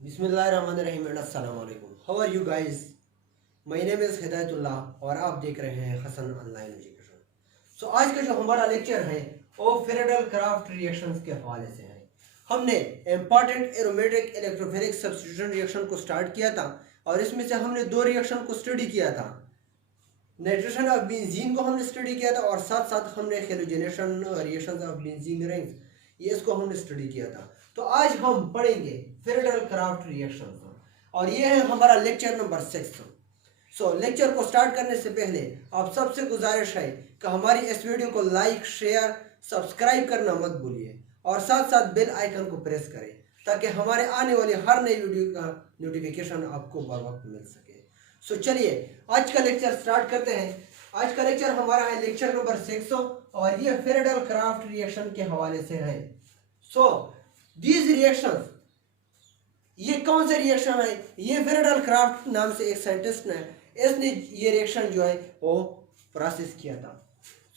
बिस्मिल्लाहिर्रहमानिर्रहीम एंड अस्सलाम वालेकुम। How are you guys? My name is Hidayatullah और आप देख रहे हैं हसन ऑनलाइन एजुकेशन। सो आज का जो हमारा लेक्चर है वो फेरेडल क्राफ्ट रिएक्शंस के हवाले से है। हमने important aromatic electrophilic substitution reaction को स्टार्ट किया था और इसमें से हमने दो रिएक्शन को स्टडी किया था। नाइट्रेशन ऑफ बेंजीन को हमने स्टडी किया था और साथ साथ हमने halogenation reactions of benzene rings ये इसको हमने स्टडी किया था। तो आज हम पढ़ेंगे फेरेडल क्राफ्ट रिएक्शन और ये है हमारा लेक्चर नंबर 6। सो लेक्चर को स्टार्ट करने से पहले आप सबसे गुजारिश है कि हमारी इस वीडियो को लाइक शेयर सब्सक्राइब करना मत भूलिए और साथ साथ बेल आइकन को प्रेस करें ताकि हमारे आने वाली हर नई वीडियो का नोटिफिकेशन आपको बर वक्त मिल सके। सो चलिए आज का लेक्चर स्टार्ट करते हैं। आज का लेक्चर हमारा है लेक्चर नंबर 6 और ये फेरेडल क्राफ्ट रिएक्शन के हवाले से है। सो दीज रिएक्शंस, ये कौन सा रिएक्शन है? ये फेरेडल क्राफ्ट नाम से एक साइंटिस्ट ने इसने ये रिएक्शन जो है वो प्रोसेस किया था।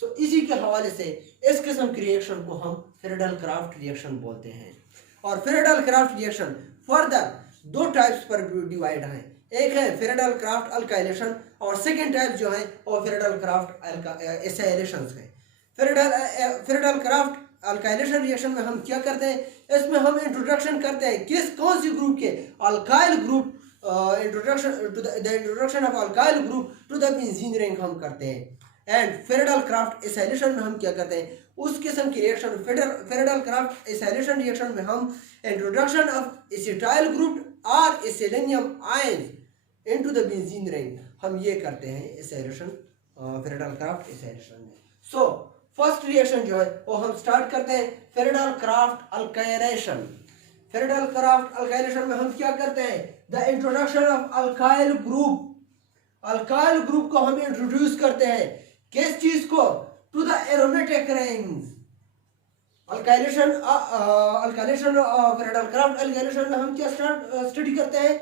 सो इसी के हवाले से इस किस्म की रिएक्शन को हम फेरेडल क्राफ्ट रिएक्शन बोलते हैं। और फेरेडल क्राफ्ट रिएक्शन फर्दर दो टाइप्स पर डिवाइड है। एक है फेरेडल क्राफ्ट अल्काइलेशन और सेकेंड टाइप जो है वो फेरेडल क्राफ्ट एसाइलेशन है। फेरेडल क्राफ्ट अल्काइलेशन रिएक्शन में हम क्या करते हैं? इसमें हम इंट्रोडक्शन करते हैं कौन सी ग्रुप के alkyl group introduction of alkyl group to the benzene ring हम करते हैं। एंड फेरेडल क्राफ्ट एसाइलेशन में हम क्या करते हैं? उस किस्म की रिएक्शन फेरेडल क्राफ्ट एसाइलेशन रिएक्शन में हम इंट्रोडक्शन ऑफ एसिटाइल ग्रुप और selenium ions into the benzene ring हम ये करते हैं एसाइलेशन फेरेडल क्राफ्ट एसाइलेशन में। सो फर्स्ट रिएक्शन जो है वो हम स्टार्ट करते हैं Friedel Crafts alkylation. Friedel Crafts alkylation में हम क्या करते हैं? The introduction of alkyl group को हम इंट्रोड्यूस करते हैं किस चीज को? To the aromatic rings. Alkylation Friedel Crafts alkylation में हम क्या स्टडी करते हैं?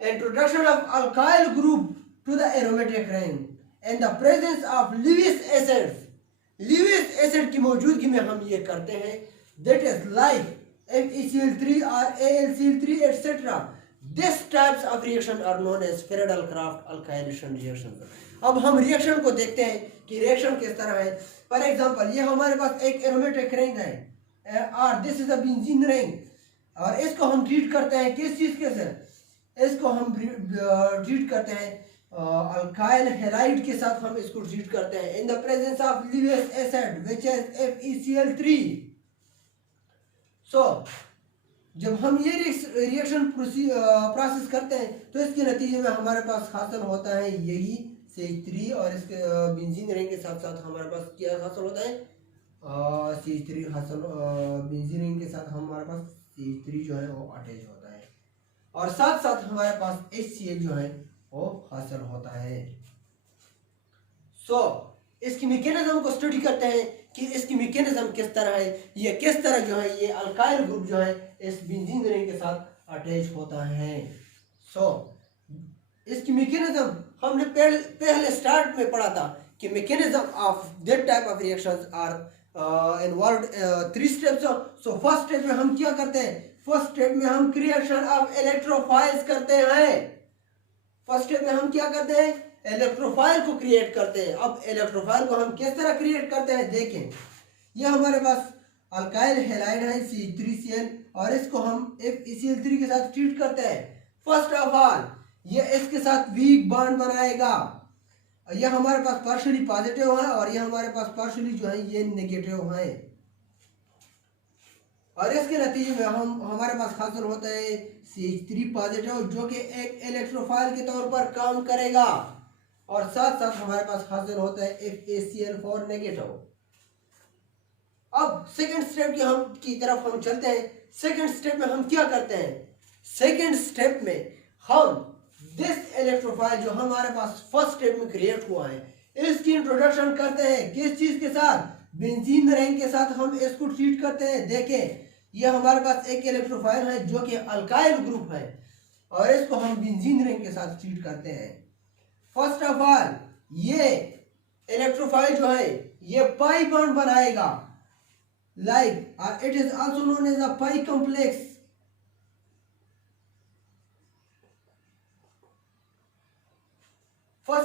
Introduction of alkyl group to the aromatic ring and the presence of Lewis acids. Lewis acid की मौजूदगी में हम ये करते हैं, that is like FeCl3 or AlCl3 etc. This types of reaction are known as Friedel Crafts alkylation reaction. अब हम reaction को देखते हैं कि रिएक्शन किस तरह है। फॉर एग्जांपल ये हमारे पास एक एरोमेटिक रिंग है और this is a benzene ring और इसको हम ट्रीट करते हैं किस चीज के साथ? इसको हम ट्रीट करते हैं अल्काइल हैलाइड के साथ हम इसको ट्रीट करते हैं in the presence of Lewis acid which is FeCl3। So जब हम ये रिएक्शन प्रोसेस करते हैं तो इसके नतीजे में हमारे पास हासिल होता है यही CH3 और इसके बेंजीन रिंग के साथ साथ हमारे पास क्या हासिल होता है? CH3 हासिल बेंजीन रिंग के साथ हमारे पास CH3 जो है वो अटैच होता है और साथ साथ हमारे पास HCl जो है वो हासिल होता है। सो इसकी मैकेनिज्म को स्टडी करते हैं कि इसकी मैकेनिज्म किस तरह है, ये किस तरह जो है ये अल्काइल ग्रुप जो है इस बेंजीन रिंग के साथ अटैच होता है। सो इसकी मैकेनिज्म हमने पहले स्टार्ट में पढ़ा था कि mechanism of that type of reactions are involved 3 steps. So first step में हम क्या करते हैं? फर्स्ट स्टेप में हम क्रिएशन ऑफ इलेक्ट्रोफाइल्स करते हैं। फर्स्ट स्टेप में हम क्या करते हैं? इलेक्ट्रोफाइल को क्रिएट करते हैं। अब इलेक्ट्रोफाइल को हम किस तरह क्रिएट करते हैं देखें। ये हमारे पास अल्काइल हैलाइड है CH3Cl और इसको हम FeCl3 के साथ ट्रीट करते हैं। फर्स्ट ऑफ ऑल ये इसके साथ वीक बॉन्ड बनाएगा। ये हमारे पास पार्शियली पॉजिटिव है और ये हमारे पास पार्शियली जो है ये नेगेटिव है और इसके नतीजे में हमारे पास हासिल होता है CH3 पॉजिटिव जो कि एक इलेक्ट्रोफाइल के तौर पर काम करेगा और साथ साथ हमारे पास हासिल होता है FeCl4 नेगेटिव। अब सेकंड स्टेप की तरफ हम चलते हैं। सेकंड स्टेप में हम क्या करते हैं? सेकंड स्टेप में हम दिस इलेक्ट्रोफाइल जो हमारे पास फर्स्ट स्टेप में क्रिएट हुआ है इसकी इंट्रोडक्शन करते हैं किस चीज के साथ? बेंजीन रिंग के साथ हम इसको ट्रीट करते हैं। देखें ये हमारे पास एक इलेक्ट्रोफाइल है जो कि अल्काइल ग्रुप है और इसको हम बेंजीन रिंग के साथ ट्रीट करते हैं। फर्स्ट ऑफ ऑल ये इलेक्ट्रोफाइल जो है ये पाई बॉन्ड बनाएगा like it is also known as a pi complex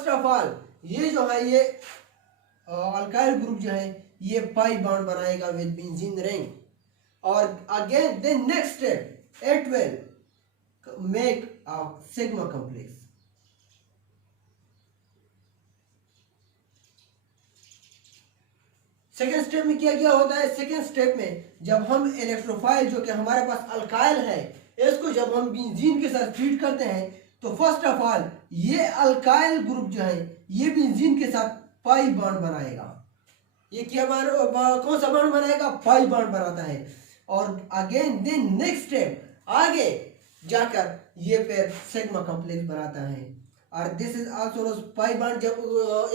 first of all ये जो है ये अल्काइल ग्रुप जो है ये पाई बॉन्ड बनाएगा विद बेंजीन रिंग, और again then next step it will make a sigma complex. Second step में क्या क्या होता है? सेकेंड स्टेप में जब हम इलेक्ट्रोफाइल जो कि हमारे पास अल्काइल है इसको जब हम बेंजीन के साथ ट्रीट करते हैं तो फर्स्ट ऑफ ऑल ये अल्काइल ग्रुप जो है ये बेंजीन के साथ पाई बॉन्ड बनाएगा। ये क्या कौन सा बॉन्ड बनाएगा? पाई बॉन्ड बनाता है। और अगेन देन नेक्स्ट स्टेप आगे जाकर ये फिर सिग्मा कॉम्प्लेक्स बनाता है, और this is also pi bond जब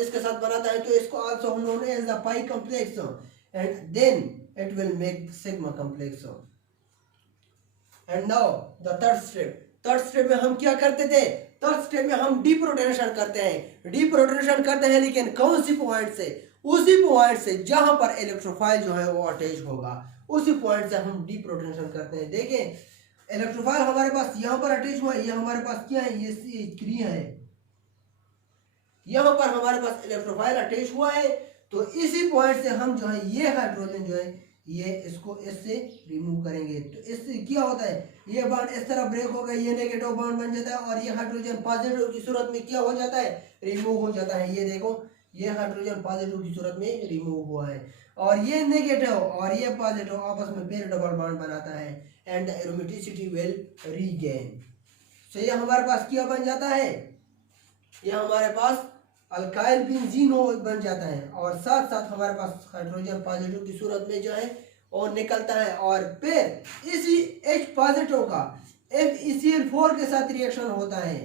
इसके साथ बनाता है तो इसको आल्सो हम known as the pi complex, and then it will make sigma complex. And now the third step में हम क्या करते थे? थर्ड स्टेप में हम डीप्रोटोनेशन करते हैं, लेकिन कौन सी पॉइंट से? उसी पॉइंट से जहां पर इलेक्ट्रोफाइल जो है वो अटैच होगा, उसी पॉइंट से हम डीप्रोटोनेशन करते हैं। देखें इलेक्ट्रोफाइल हमारे पास यहाँ पर अटैच हुआ है, ये हमारे पास क्या है? ये CH3 है। यहाँ पर हमारे पास इलेक्ट्रोफाइल अटैच हुआ है, तो इसी पॉइंट से हम जो है ये हाइड्रोजन जो है ये इसको इससे रिमूव करेंगे। तो इससे क्या होता है? ये बॉन्ड इस तरह ब्रेक होगा, ये नेगेटिव बॉन्ड बन जाता है, और ये हाइड्रोजन पॉजिटिव की सूरत में क्या हो जाता है? रिमूव हो जाता है। ये देखो ये हाइड्रोजन पॉजिटिव की सूरत में रिमूव हुआ है, और ये नेगेटिव और ये पॉजिटिव आपस में फिर डबल बॉन्ड बनाता है, and the aromaticity will regain. So ये हमारे पास क्या बन जाता है? ये हमारे पास अल्काइल बेंजीन बन जाता है, और साथ साथ हमारे पास हाइड्रोजन पॉजिटिव की सूरत में जो है वो निकलता है, और फिर इसी H पॉजिटिव का FeCl4 के साथ रिएक्शन होता है,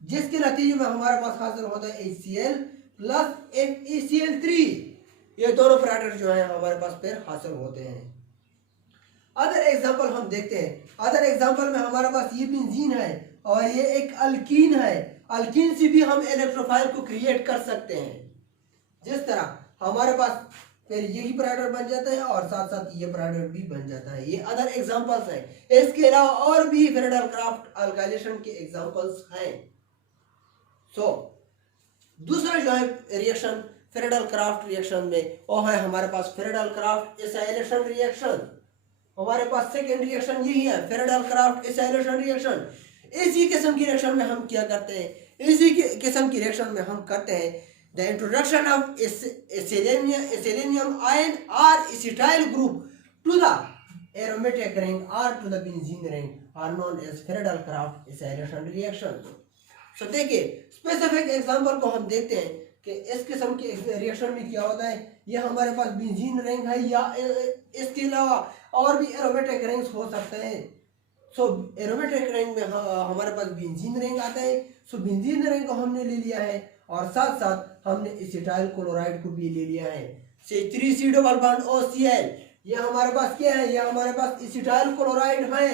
जिसके नतीजे में हमारे पास हासिल होता है HCl प्लस FeCl3। ये दोनों प्रोडक्ट जो है हमारे पास फिर हासिल होते हैं। अदर एग्जांपल हम देखते हैं। अदर एग्जांपल में हमारे पास ये बेंजीन है और ये एक अल्कीन है। अल्कीन से भी हम इलेक्ट्रोफाइल को क्रिएट कर सकते हैं। जिस तरह हमारे पास फिर यही प्रोडक्ट बन जाता है और साथ साथ ये प्रोडक्ट भी बन जाता है। ये अदर एग्जांपल्स हैं। इसके अलावा और भी फेरेडल क्राफ्ट अल्काइलेशन के एग्जांपल्स हैं। दूसरा जो है रिएक्शन फेरेडल क्राफ्ट रिएक्शन में वो है हमारे पास फेरेडल क्राफ्ट एसाइलेशन रिएक्शन। हमारे पास सेकेंड रिएक्शन यही है, फेरेडल क्राफ्ट एसाइलेशन रिएक्शन। इसी किस्म की रिएक्शन में हम क्या करते हैं? इसी किस्म की रिएक्शन में हम करते हैं the introduction of acylium ion और acetyl group to the aromatic ring और to the benzene ring are known as Friedel Crafts acylation reaction. So देखिए स्पेसिफिक एग्जांपल को हम देखते हैं कि इस किस्म के रिएक्शन में क्या होता है। ये हमारे पास बेंजीन रिंग है या इसके अलावा और भी एरोमेटिक रिंग्स हो सकते हैं। एरोमेटिक रिंग में हमारे पास बेंजीन रिंग आता है। बेंजीन रिंग को हमने ले लिया है और साथ साथ हमने एसिटाइल क्लोराइड को भी ले लिया है। C3C डबल बॉन्ड OCl ये हमारे पास क्या है? ये हमारे पास एसिटाइल क्लोराइड है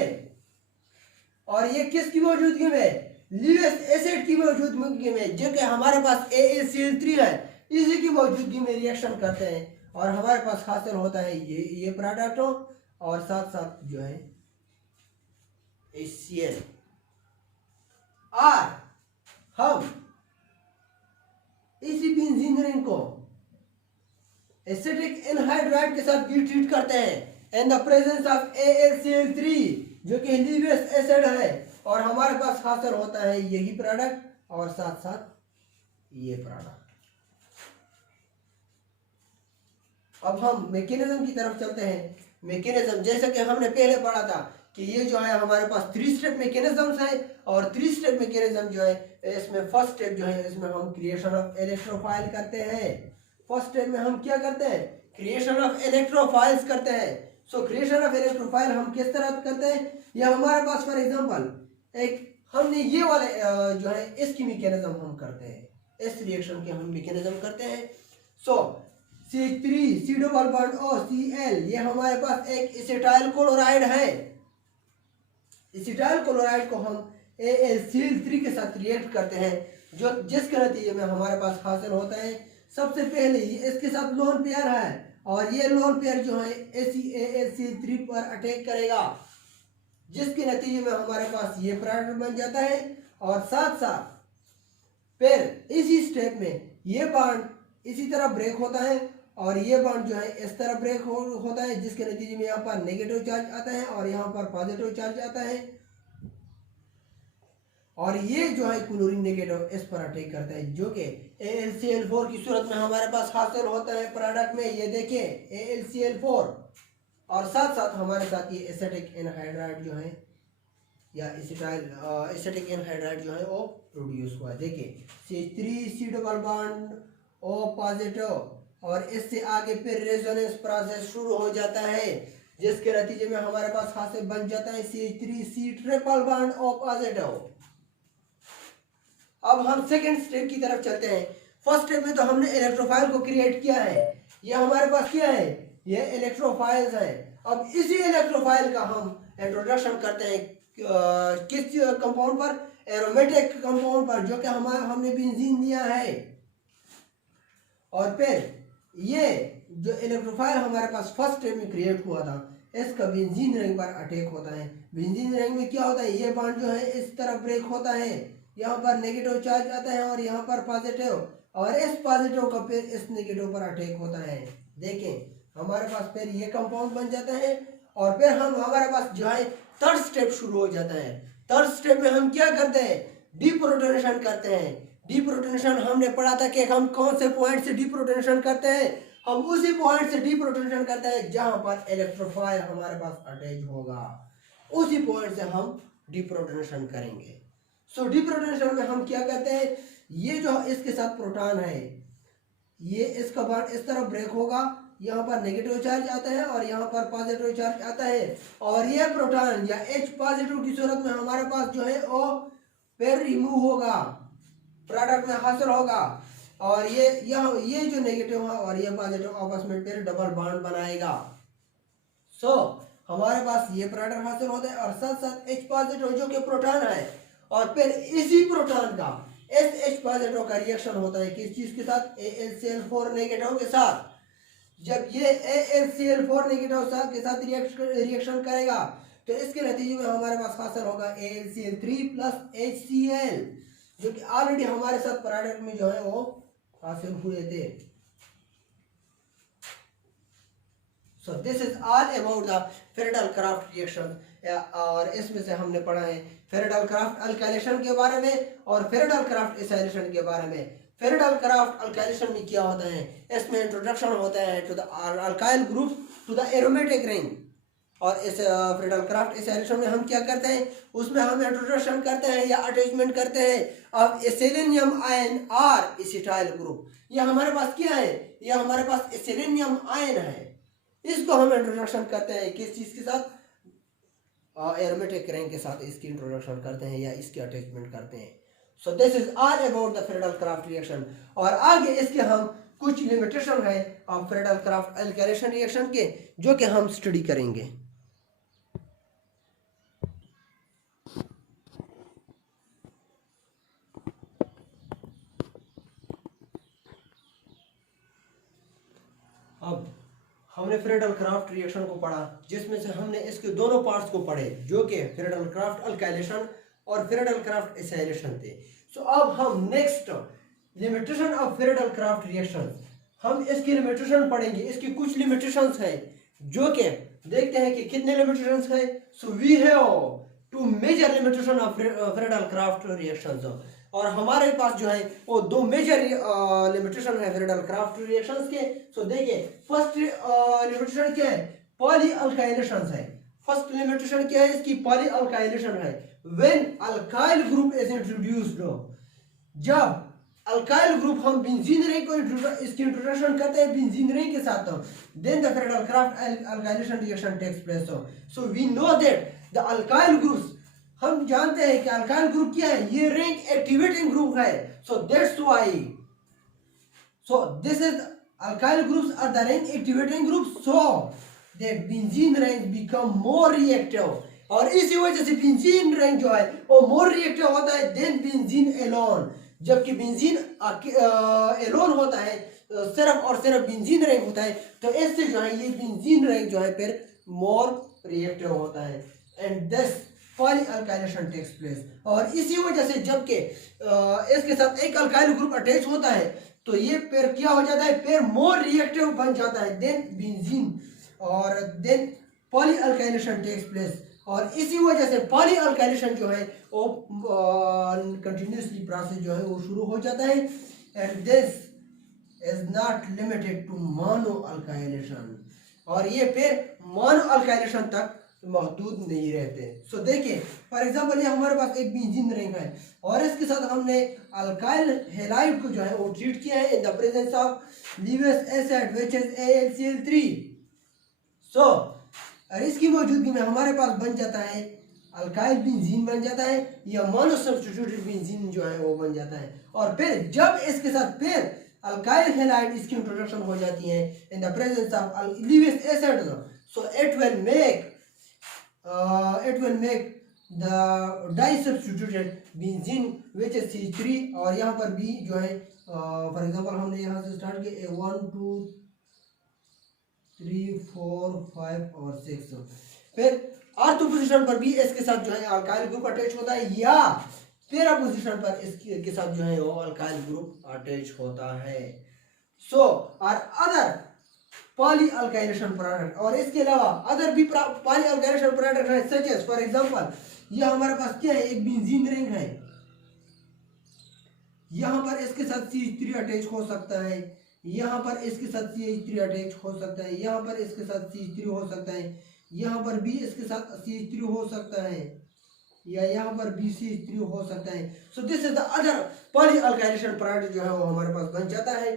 और ये किसकी मौजूदगी में? ल्यूइस एसिड की मौजूदगी में, जो कि हमारे पास AaCl3 है, इसी की मौजूदगी में रिएक्शन करते हैं और हमारे पास हासिल होता है ये प्रोडक्ट और साथ साथ जो है HCl। और हम इसी बेंजीन रिंग को एसिटिक एनहाइड्राइड के साथ भी ट्रीट करते हैं in the presence of AaCl3 जो कि ल्यूइस एसिड है और हमारे पास हासिल होता है यही प्रोडक्ट और साथ साथ ये प्रोडक्ट। अब हम मैकेनिज्म की तरफ चलते हैं। मैकेनिज्म जैसे कि हमने पहले पढ़ा था कि ये जो है हमारे पास 3 स्टेप मैकेनिज्म्स है और 3 स्टेप मैकेनिज्म जो है इसमें फर्स्ट स्टेप जो है इसमें हम क्रिएशन ऑफ इलेक्ट्रोफाइल करते हैं। फर्स्ट स्टेप में हम क्या करते हैं? क्रिएशन ऑफ इलेक्ट्रोफाइल्स करते हैं। क्रिएशन ऑफ इलेक्ट्रोफाइल हम किस तरह करते हैं? ये हमारे पास फॉर एग्जांपल एक हमने ये वाले जो है इसकी मैकेनिज्म हम करते हैं, इस रिएक्शन के हम मैकेनिज्म करते हैं। C3C डबल बॉन्ड OCl ये हमारे पास एक एसिटाइल क्लोराइड है। एसिटाइल क्लोराइड को हम AaCl3 के साथ रिएक्ट करते हैं जो जिसके नतीजे में हमारे पास हासिल होता है सबसे पहले इसके साथ लोन पेयर है और ये लोन पेयर जो है AaCl3 पर अटैक करेगा जिसके नतीजे में हमारे पास ये प्रोडक्ट बन जाता है और साथ साथ फिर इसी स्टेप में ये बॉन्ड इसी तरह ब्रेक होता है और ये बॉन्ड जो है इस तरह ब्रेक होता है, जिसके नतीजे में यहाँ पर नेगेटिव चार्ज आता है और यहाँ पर पॉजिटिव चार्ज आता है। और ये जो है क्लोरीन नेगेटिव इस पर अटैक करता है, जो कि AlCl4 की सूरत में हमारे पास हासिल होता है प्रोडक्ट में। ये देखिए AlCl4, और साथ साथ हमारे साथ ये एसिटिक एनहाइड्राइड जो है या एसिटिक एनहाइड्राइड जो है वो प्रोड्यूस हुआ। देखिए CH3 double bond O positive, और इससे आगे फिर रेजोनेंस प्रोसेस शुरू हो जाता है, जिसके नतीजे में हमारे पास हासिल बन जाता है CH3C triple bond O positive. अब हम सेकंड स्टेप की तरफ चलते हैं। फर्स्ट स्टेप में तो हमने इलेक्ट्रोफाइल को क्रिएट किया है, ये हमारे पास क्या है, ये इलेक्ट्रोफाइल्स है। अब इसी इलेक्ट्रोफाइल का हम इंट्रोडक्शन करते हैं किस कंपाउंड पर, एरोमेटिक कंपाउंड पर, जो कि हमने बेंजीन लिया है। और फिर ये जो इलेक्ट्रोफाइल हमारे पास फर्स्ट स्टेप में क्रिएट हुआ था, इसका बेंजीन रिंग पर अटैक होता है। बेंजीन रिंग में क्या होता है, ये बॉन्ड जो है इस तरह ब्रेक होता है, यहाँ पर नेगेटिव चार्ज आता है और यहाँ पर पॉजिटिव, और इस पॉजिटिव का फिर इस नेगेटिव पर अटैक होता है। देखें हमारे पास फिर ये कंपाउंड बन जाता है। और फिर हमारे पास जो है थर्ड स्टेप शुरू हो जाता है। थर्ड स्टेप में हम क्या करते हैं, डीप्रोटोनेशन करते हैं। डीप्रोटोनेशन हमने पढ़ा था कि हम कौन से पॉइंट से डीप्रोटोनेशन करते हैं, हम उसी पॉइंट से डीप्रोटोनेशन करते हैं जहां पर इलेक्ट्रोफाइल हमारे पास अटैच होगा, उसी पॉइंट से हम डीप्रोटोनेशन करेंगे। सो डीप्रोटोनेशन में हम क्या करते हैं, ये जो इसके साथ प्रोटॉन है, ये इसका बॉन्ड इस तरह ब्रेक होगा, यहाँ पर नेगेटिव चार्ज आता है और यहाँ पर पॉजिटिव चार्ज आता है, और ये प्रोटॉन या H पॉजिटिव की सूरत में हमारे पास जो है वो फिर रिमूव होगा, प्रोडक्ट में हासिल होगा, और ये जो नेगेटिव है और ये पॉजिटिव आपस में फिर डबल बॉन्ड बनाएगा। सो हमारे पास ये प्रोडक्ट हासिल होता है, और साथ साथ H पॉजिटिव जो कि प्रोटॉन है, और फिर इसी प्रोटॉन का H पॉजिटिव का रिएक्शन होता है किस चीज के साथ, AlCl4 नेगेटिव के साथ। जब ये AlCl4 नेगेटिव के साथ रिएक्शन करेगा तो इसके नतीजे में हमारे पास हासिल होगा AlCl3 प्लस HCl, जो कि ऑलरेडी हमारे साथ प्रोडक्ट में जो है वो हासिल हुए थे। So this is all about the Friedel Crafts reaction, और इसमें से हमने पढ़ा है फेरेडल-क्राफ्ट अल्काइलेशन के बारे में और फेरेडल-क्राफ्ट एसाइलेशन के बारे में। फेरेडल-क्राफ्ट अल्काइलेशन में क्या होता है, इसमें इंट्रोडक्शन होता है to the alkyl group to the aromatic ring, और इस फेरेडल-क्राफ्ट एसाइलेशन में हम क्या करते हैं, उसमें हम इंट्रोडक्शन करते हैं या अटैचमेंट करते हैं अब सेलेनियम आयन और एसिटाइल ग्रुप। ये हमारे पास क्या है, ये हमारे पास सेलेनियम आयन है, इसको हम इंट्रोडक्शन करते हैं किस चीज के साथ, एरोमेटिक रिंग के साथ इसकी इंट्रोडक्शन करते हैं या इसकी अटैचमेंट करते हैं। So this is all about the Friedel Crafts reaction, और आगे इसके हम कुछ लिमिटेशन है ऑफ फेरेडल-क्राफ्ट अल्काइलेशन रिएक्शन के, जो कि हम स्टडी करेंगे। अब हमने फेरेडल-क्राफ्ट रिएक्शन को पढ़ा, जिसमें से हमने इसके दोनों पार्ट्स को पढ़े, जो कि फेरेडल-क्राफ्ट अल्काइलेशन और फेरेडल-क्राफ्ट एसाइलेशन थे। सो अब हम नेक्स्ट लिमिटेशन ऑफ फेरेडल-क्राफ्ट रिएक्शन, हम इसकी लिमिटेशन पढ़ेंगे। इसकी कुछ लिमिटेशंस है, जो कि देखते हैं कि कितने लिमिटेशंस है। So we have two major limitation of Friedel Crafts reactions, और हमारे पास जो है वो दो मेजर लिमिटेशन है फेरेडल-क्राफ्ट रिएक्शंस के। सो देखिए फर्स्ट लिमिटेशन क्या है, पॉली अल्काइलेशन है। फर्स्ट लिमिटेशन क्या है इसकी, पॉली अल्काइलेशन है। When alkyl group is introduced, जब अल्काइल ग्रुप हम बेंजीन रिंग को इसकी इंट्रोडक्शन करते हैं बेंजीन रिंग के साथ, then the Friedel Crafts alkylation reaction takes place. So we know that the alkyl groups, हम जानते हैं कि अल्काइल ग्रुप क्या है, ये रिंग एक्टिवेटिंग ग्रुप है। So that's why, so this is alkyl groups are the ring activating group, so that benzene ring become more reactive, और इसी वजह से बेंजीन रिंग जो है वो मोर रिएक्टिव होता है देन बेंजीन एलोन। जबकि बेंजीन एलोन होता है, सिर्फ और सिर्फ बेंजीन रिंग होता है, तो इससे जो है ये बेंजीन रिंग जो है फिर मोर रिएक्टिव होता है। And this polyalkylation takes place. और इसी वजह से जबकि इसके साथ एक अल्काइल ग्रुप अटैच होता है तो ये पेयर क्या हो जाता है, पेयर मोर रिएक्टिव बन जाता है देन बेंजीन और then polyalkylation takes place. और इसी वजह से पॉली अल्काइलेशन जो है वो कंटिन्यूसली प्रोसेस जो है वो शुरू हो जाता है। And this is not limited to monoalkylation, और ये फिर मोनो अल्काइलेशन तक महदूद नहीं रहते। सो देखिए फॉर एग्जांपल ये हमारे पास एक बेंजीन रिंग है और इसके साथ हमने अल्काइल हैलाइड को जो है वो ट्रीट किया है in the presence of Lewis acid which is AlCl3। So और इसकी मौजूदगी में हमारे पास बन जाता है अल्काइल बेंजीन बन जाता है या मोनो सब्स्टिट्यूटेड बेंजीन जो है वो बन जाता है। और फिर जब इसके साथ फिर अल्काइल हैलाइड इसकी इंट्रोडक्शन हो जाती है in the presence of Lewis acid, so it will make the di substituted benzene which is C3। और यहाँ पर भी जो है फॉर एग्जांपल हमने यहाँ से स्टार्ट किया 1 2 3 4 5 और 6, फिर आर्थो पोजीशन पर भी इसके साथ जो है अल्काइल ग्रुप अटैच होता है या पेरा पोजीशन पर इसके साथ जो है वो अल्काइल ग्रुप अटैच होता है। सो और अदर पॉली अल्काइलेशन प्रोडक्ट, और इसके अलावा अदर भी पॉली अल्काइलेशन प्रोडक्ट है सच एज फॉर एग्जांपल ये हमारे पास क्या है, एक बेंजीन रिंग है, यहाँ पर इसके साथ CH3 अटैच हो सकता है, यहाँ पर इसके साथ CH3 अटैच हो सकता है, यहाँ पर इसके साथ CH3 हो सकता है, यहाँ पर भी इसके साथ CH3 हो सकता है या यहाँ पर BCH3 हो सकता है। सो this is the other poly alkylation product जो है वो हमारे पास बन जाता है।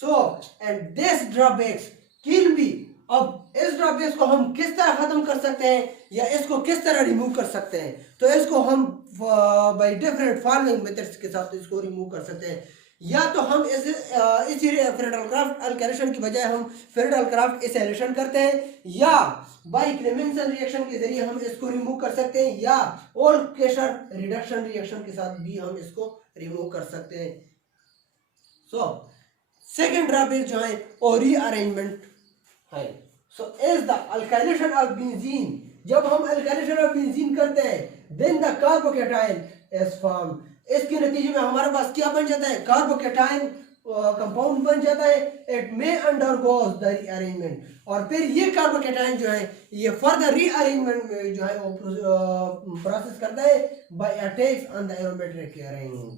So and this drawbacks can be, अब इस ड्रॉबैक्स को हम किस तरह खत्म कर सकते हैं या इसको किस तरह रिमूव कर सकते हैं, तो इसको हम बाय डिफरेंट फार्मिंग मेथड्स के साथ इसको रिमूव कर सकते हैं। या तो हम इसी फेरेडल-क्राफ्ट अल्काइलेशन की बजाय हम फेरेडल-क्राफ्ट एसिलेशन करते हैं या बाय क्लेमेंसन रिएक्शन के जरिए हम इसको रिमूव कर सकते हैं या ओल्ड केशर रिडक्शन रिएक्शन के साथ भी हम इसको रिमूव कर सकते हैं। सो सेकंड ड्रॉबैक जो है वो रीअरेंजमेंट है। So is the alkylation of benzene, जब हम अल्काइलेशन ऑफ बेंजीन करते हैं then the carbocation is form, इसके नतीजे में हमारे पास क्या बन जाता है, कार्बोकैटायन कंपाउंड बन जाता है। It may undergoes the rearrangement, और फिर ये कार्बोकैटायन जो है ये फर्दर रीअरेंजमेंट में जो है वो प्रोसेस करता है by attacks on the aromatic ring,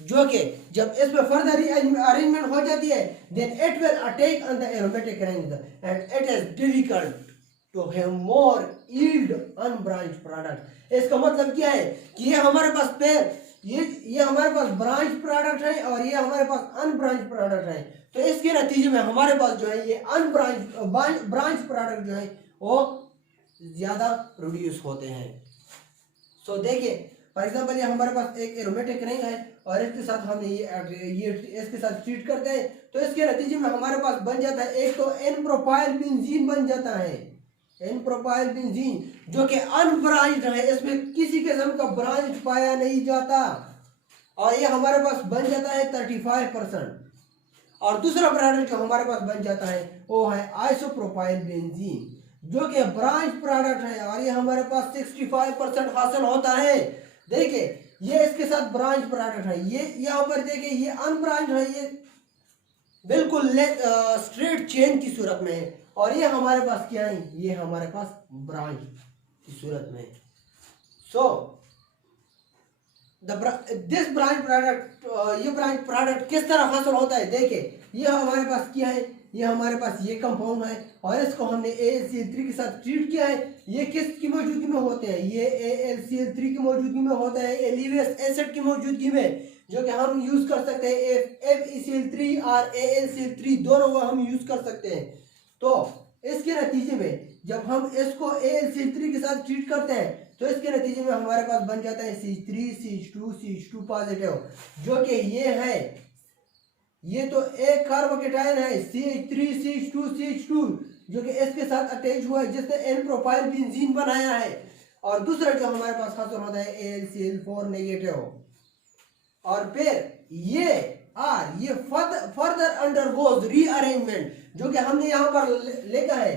जो कि जब इसमें फर्दर रीअरेंजमेंट हो जाती है then it will attack on the aromatic ring and it is difficult to have more yield unbranch product. इसका मतलब क्या है कि ये हमारे पास पेयर ये हमारे पास ब्रांच प्रोडक्ट है और ये हमारे पास अनब्रांच प्रोडक्ट है, तो इसके नतीजे में हमारे पास जो है ये ब्रांच प्रोडक्ट जो है वो ज्यादा प्रोड्यूस होते हैं। सो देखिए फॉर एग्जांपल ये हमारे पास एक एरोमेटिक रिंग है और इसके साथ हमने ये इसके साथ ट्रीट करते हैं, तो इसके नतीजे में हमारे पास बन जाता है एक तो एन प्रोपाइल बेंजीन बन जाता है, एन प्रोपाइल बेंजीन जो कि अनब्रांच्ड है, इसमें किसी किस्म का ब्रांच पाया नहीं जाता और ये हमारे पास बन जाता है 35%। और दूसरा प्रोडक्ट जो हमारे पास बन जाता है वो है आइसोप्रोपाइल बेंजीन जो कि ब्रांच प्रोडक्ट है और ये हमारे पास 65% हासिल होता है। देखिए ये इसके साथ ब्रांच प्रोडक्ट है, ये यहाँ पर देखिए ये अनब्रांच है, ये बिल्कुल स्ट्रेट चेन की सूरत में है और ये हमारे पास क्या है, ये हमारे पास ब्रांच की सूरत में है। सो दिस ब्रांच प्रोडक्ट, ये ब्रांच प्रोडक्ट किस तरह हासिल होता है, देखिए ये हमारे पास क्या है, ये हमारे पास ये कंपाउंड है और इसको हमने AlCl3 के साथ ट्रीट किया है। ये किसकी मौजूदगी में होते हैं, ये AlCl3 की मौजूदगी में होता है, लीवियस एसिड की मौजूदगी में, जो कि हम यूज कर सकते हैं FeCl3 और AlCl3 दोनों हम यूज कर सकते हैं। तो इसके नतीजे में जब हम इसको AlCl3 के साथ ट्रीट करते हैं तो इसके नतीजे में हमारे पास बन जाता है CH3 पॉजिटिव, जो कि ये है, ये तो एक कार्बोकैटायन है CH3 जो कि इसके साथ अटैच हुआ है जिसने एन प्रोपाइल बेंजीन बनाया है, और दूसरा जो हमारे पास हासिल होता है AlCl4 नेगेटिव। और फिर ये फर्दर अंडरगोज रीअरेंजमेंट, जो कि हमने यहाँ पर लिखा है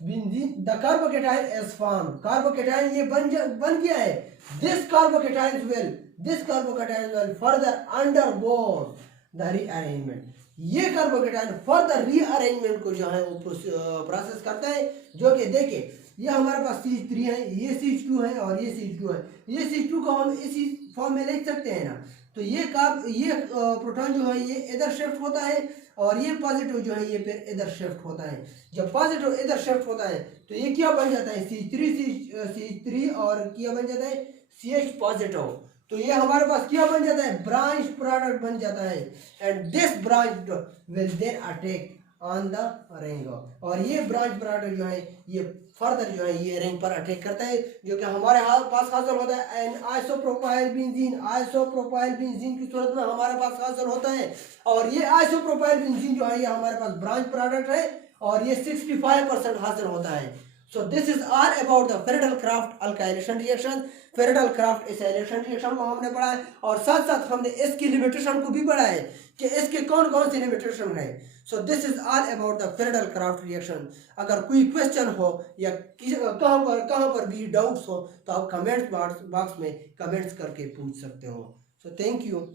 benzene the carbocation is form, carbocation ये बन गया है। This carbocation will further undergo the rearrangement, ये कार्बोकेटाइन फर्दर रीअरेंजमेंट को जो है वो प्रोसेस करता है। जो कि देखिए ये हमारे पास CH3 है, ये CH2 है और ये CH2 है। ये CH2 को हम इसी फॉर्म में लिख सकते हैं ना। तो ये प्रोटॉन जो है ये इधर शिफ्ट होता है और ये पॉजिटिव जो है ये फिर इधर शिफ्ट होता है। जब पॉजिटिव इधर शिफ्ट होता है तो ये क्या बन जाता है, CH3 और क्या बन जाता है, CH पॉजिटिव। तो ये हमारे पास क्या बन जाता है, ब्रांच प्रोडक्ट बन जाता है। And this branch will then attack on the ring, और ये ब्रांच प्रोडक्ट जो है ये फर्दर जो है ये रिंग पर अटैक करता है, जो कि हमारे पास हासिल होता है एन आइसोप्रोपाइल बेंजीन की सूरत में हमारे पास हासिल होता है। और ये आइसोप्रोपाइल बेंजीन जो है ये हमारे पास ब्रांच प्रोडक्ट है और ये 65% हासिल होता है। So this is all about the Friedel-Crafts alkylation reaction। Friedel-Crafts acylation reaction को हमने पढ़ा है और साथ साथ हमने इसकी लिमिटेशन को भी पढ़ा है कि इसके कौन कौन से लिमिटेशन है। So this is all about the Friedel-Crafts reaction। अगर कोई क्वेश्चन हो या कहाँ पर भी डाउट्स हो तो आप कमेंट्स बॉक्स में कमेंट्स करके पूछ सकते हो। So thank you।